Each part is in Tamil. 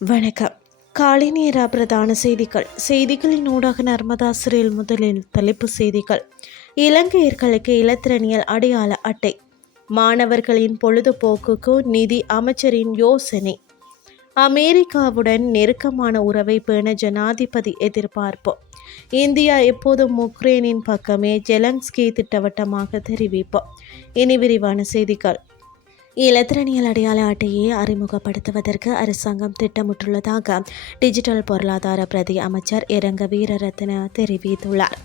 வணக்கம். காலை நேர பிரதான செய்திகளின் ஊடாக நர்மதா சிறையில் முதலில் தலைப்பு செய்திகள். இலங்கையர்களுக்கு இலத்திரனியல் அடையாள அட்டை, மாணவர்களின் பொழுதுபோக்குக்கு நிதி அமைச்சரின் யோசனை. அமெரிக்காவுடன் நெருக்கமான உறவை பேண ஜனாதிபதி எதிர்பார்ப்பு. இந்தியா எப்போதும் உக்ரைனின் பக்கமே, ஜெலன்ஸ்கி திட்டவட்டமாக தெரிவிப்பு. இனி விரிவான செய்திகள். இலத்திரனியல் அடையாள அட்டையை அறிமுகப்படுத்துவதற்கு அரசாங்கம் திட்டமிட்டுள்ளதாக டிஜிட்டல் பொருளாதார பிரதி அமைச்சர் இரங்க வீரரத்ன தெரிவித்துள்ளார்.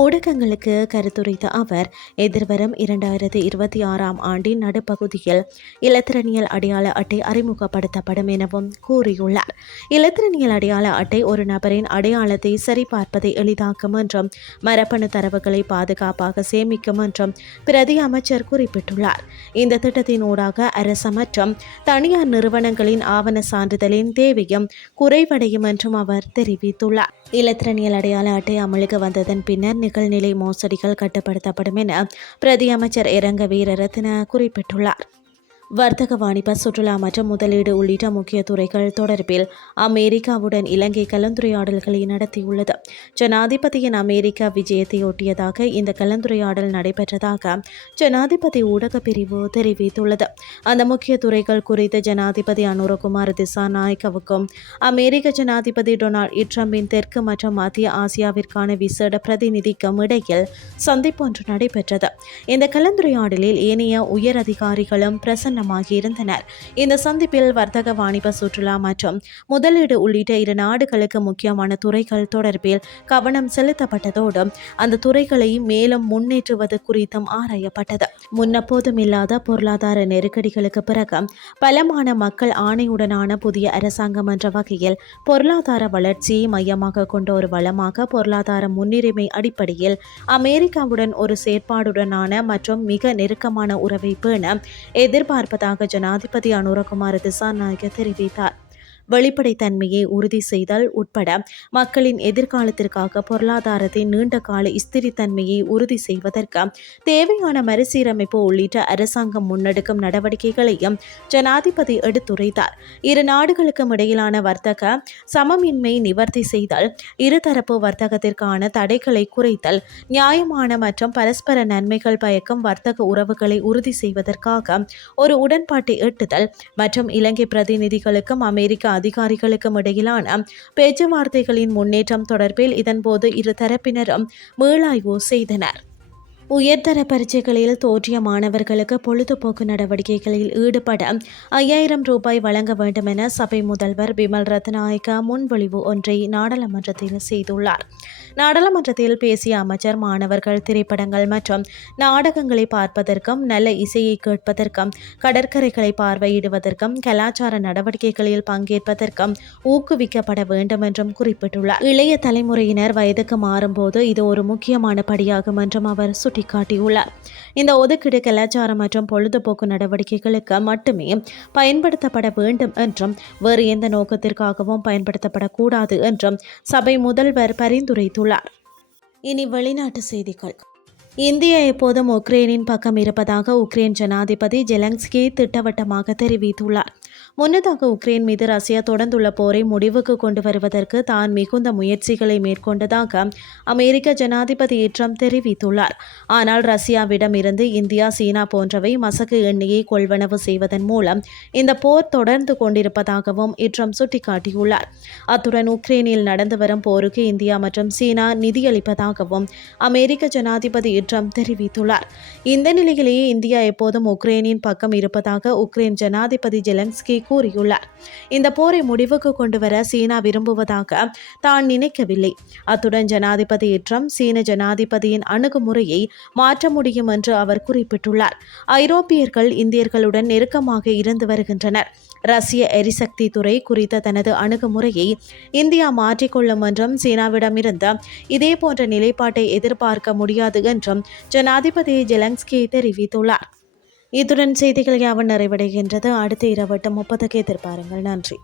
ஊடகங்களுக்கு கருத்துரைத்த அவர், எதிர்வரும் 2026ஆம் ஆண்டின் நடுப்பகுதியில் இலத்திரனியல் அடையாள அட்டை அறிமுகப்படுத்தப்படும் எனவும் கூறியுள்ளார். இலத்திரனியல் அடையாள அட்டை ஒரு நபரின் அடையாளத்தை சரிபார்ப்பதை எளிதாக்கும் என்றும் மரபணு தரவுகளை பாதுகாப்பாக சேமிக்கும் என்றும் பிரதி அமைச்சர் குறிப்பிட்டுள்ளார். இந்த திட்டத்தின் ஊடாக அரசு மற்றும் தனியார் நிறுவனங்களின் ஆவண சான்றிதழின் தேவையும் குறைவடையும் என்றும் அவர் தெரிவித்துள்ளார். இலத்திரனியல் அடையாள அட்டை அமலுக்கு வந்ததன் பின்னர் நிகழ்நிலை மோசடிகள் கட்டுப்படுத்தப்படும் என பிரதி அமைச்சர் இரங்க வீரரத்ன குறிப்பிட்டுள்ளார். வர்த்தக, வாணிப, சுற்றுலா மற்றும் முதலீடு உள்ளிட்ட முக்கிய துறைகள் தொடர்பில் அமெரிக்காவுடன் இலங்கை கலந்துரையாடல்களை நடத்தியுள்ளது. ஜனாதிபதியின் அமெரிக்க விஜயத்தையொட்டியதாக இந்த கலந்துரையாடல் நடைபெற்றதாக ஜனாதிபதி ஊடக பிரிவு தெரிவித்துள்ளது. அந்த முக்கிய துறைகள் குறித்து ஜனாதிபதி அனுரகுமார் திசாநாயக்கவுக்கும் அமெரிக்க ஜனாதிபதி டொனால்ட் ட்ரம்பின் தெற்கு மற்றும் மத்திய ஆசியாவிற்கான விசேட பிரதிநிதிக்கும் இடையில் சந்திப்பு ஒன்று நடைபெற்றது. இந்த கலந்துரையாடலில் ஏனைய உயர் அதிகாரிகளும் இருந்தனர். இந்த சந்திப்பில் வர்த்தக, வாணிப, சுற்றுலா மற்றும் முதலீடு உள்ளிட்ட இரு நாடுகளுக்கு முக்கியமான துறைகள் தொடர்பில் கவனம் செலுத்தப்பட்டதோடு அந்த துறைகளை மேலும் முன்னேற்றுவது குறித்தும் ஆராயப்பட்டது. முன்னெப்போதும் இல்லாத பொருளாதார நெருக்கடிகளுக்கு பிறகு பலமான மக்கள் ஆணையுடனான புதிய அரசாங்கம் என்ற வகையில் பொருளாதார வளர்ச்சியை மையமாக கொண்ட ஒரு வளமாக பொருளாதார முன்னுரிமை அடிப்படையில் அமெரிக்காவுடன் ஒரு செயற்பாடுடனான மற்றும் மிக நெருக்கமான உறவை பேண எதிர்பார்ப்பதாக ஜனாதிபதி அனுரகுமார் திசாநாயக்க தெரிவித்தார். வெளிப்படைத்தன்மையை உறுதி செய்தல் உட்பட மக்களின் எதிர்காலத்திற்காக பொருளாதாரத்தின் நீண்டகால ஸ்திரித்தன்மையை உறுதி செய்வதற்கு தேவையான மறுசீரமைப்பு உள்ளிட்ட அரசாங்கம் முன்னெடுக்கும் நடவடிக்கைகளையும் ஜனாதிபதி எடுத்துரைத்தார். இரு நாடுகளுக்கும் இடையிலான வர்த்தக சமமின்மை நிவர்த்தி செய்தல், இருதரப்பு வர்த்தகத்திற்கான தடைகளை குறைத்தல், நியாயமான மற்றும் பரஸ்பர நன்மைகள் பயக்கும் வர்த்தக உறவுகளை உறுதி செய்வதற்காக ஒரு உடன்பாட்டை எட்டுதல் மற்றும் இலங்கை பிரதிநிதிகளுக்கும் அமெரிக்க அதிகாரிகளுக்கும் இடையிலான பேச்சுவார்த்தைகளின் முன்னேற்றம் தொடர்பில் இதன்போது இரு தரப்பினரும் மீளாய்வு செய்தனர். உயர்தர பரீட்சைகளில் தோற்றிய மாணவர்களுக்கு பொழுதுபோக்கு நடவடிக்கைகளில் ஈடுபட 5000 ரூபாய் வழங்க வேண்டும் என சபை முதல்வர் பிமல் ரத்நாயக்க முன்மொழிவு ஒன்றை நாடாளுமன்றத்தில் செய்துள்ளார். நாடாளுமன்றத்தில் பேசிய அமைச்சர், மாணவர்கள் திரைப்படங்கள் மற்றும் நாடகங்களை பார்ப்பதற்கும், நல்ல இசையை கேட்பதற்கும், கடற்கரைகளை பார்வையிடுவதற்கும், கலாச்சார நடவடிக்கைகளில் பங்கேற்பதற்கும் ஊக்குவிக்கப்பட வேண்டும் என்றும் குறிப்பிட்டுள்ளார். இளைய தலைமுறையினர் வயதுக்கு மாறும்போது இது ஒரு முக்கியமான படியாகும் என்றும் அவர் சுட்டிக்காட்டியுள்ளார். இந்த ஒதுக்கீடு கலாச்சாரம் மற்றும் பொழுதுபோக்கு நடவடிக்கைகளுக்கு மட்டுமே பயன்படுத்தப்பட வேண்டும் என்றும் வேறு எந்த நோக்கத்திற்காகவும் பயன்படுத்தப்படக்கூடாது என்றும் சபை முதல்வர் பரிந்துரைத்துள்ளார். இனி வெளிநாட்டு செய்திகள். இந்தியா எப்போதும் உக்ரைனின் பக்கம் இருப்பதாக உக்ரைன் ஜனாதிபதி ஜெலன்ஸ்கி திட்டவட்டமாக தெரிவித்துள்ளார். முன்னதாக உக்ரைன் மீது ரஷ்யா தொடர்ந்துள்ள போரை முடிவுக்கு கொண்டு வருவதற்கு தான் மிகுந்த முயற்சிகளை மேற்கொண்டதாக அமெரிக்க ஜனாதிபதி ட்ரம்ப் தெரிவித்துள்ளார். ஆனால் ரஷ்யாவிடம் இருந்து இந்தியா, சீனா போன்றவை மசகு எண்ணெயை கொள்வனவு செய்வதன் மூலம் இந்த போர் தொடர்ந்து கொண்டிருப்பதாகவும் ட்ரம்ப் சுட்டிக்காட்டியுள்ளார். அத்துடன் உக்ரைனில் நடந்து வரும் போருக்கு இந்தியா மற்றும் சீனா நிதியளிப்பதாகவும் அமெரிக்க ஜனாதிபதி ட்ரம்ப் தெரிவித்துள்ளார். இந்த நிலையிலேயே இந்தியா எப்போதும் உக்ரைனின் பக்கம் இருப்பதாக உக்ரைன் ஜனாதிபதி ஜெலன்ஸ்கி கூறியுள்ளார். இந்த போரை முடிவுக்கு கொண்டு வர சீனா விரும்புவதாக தான் நினைக்கவில்லை. அத்துடன் ஜனாதிபதி ட்ரம்ப் சீன ஜனாதிபதியின் அணுகுமுறையை மாற்ற முடியும் என்று அவர் குறிப்பிட்டுள்ளார். ஐரோப்பியர்கள் இந்தியர்களுடன் நெருக்கமாக இருந்து வருகின்றனர். ரஷ்ய எரிசக்தி துறை குறித்த தனது அணுகுமுறையை இந்தியா மாற்றிக்கொள்ளும் என்றும் சீனாவிடமிருந்து இதே போன்ற நிலைப்பாட்டை எதிர்பார்க்க முடியாது என்றும் ஜனாதிபதி ஜெலன்ஸ்கி தெரிவித்துள்ளார். இத்துடன் செய்திகள் யாவும் நிறைவடைகின்றது. அடுத்த இரவு 8:30 எதிர்பாருங்கள். நன்றி.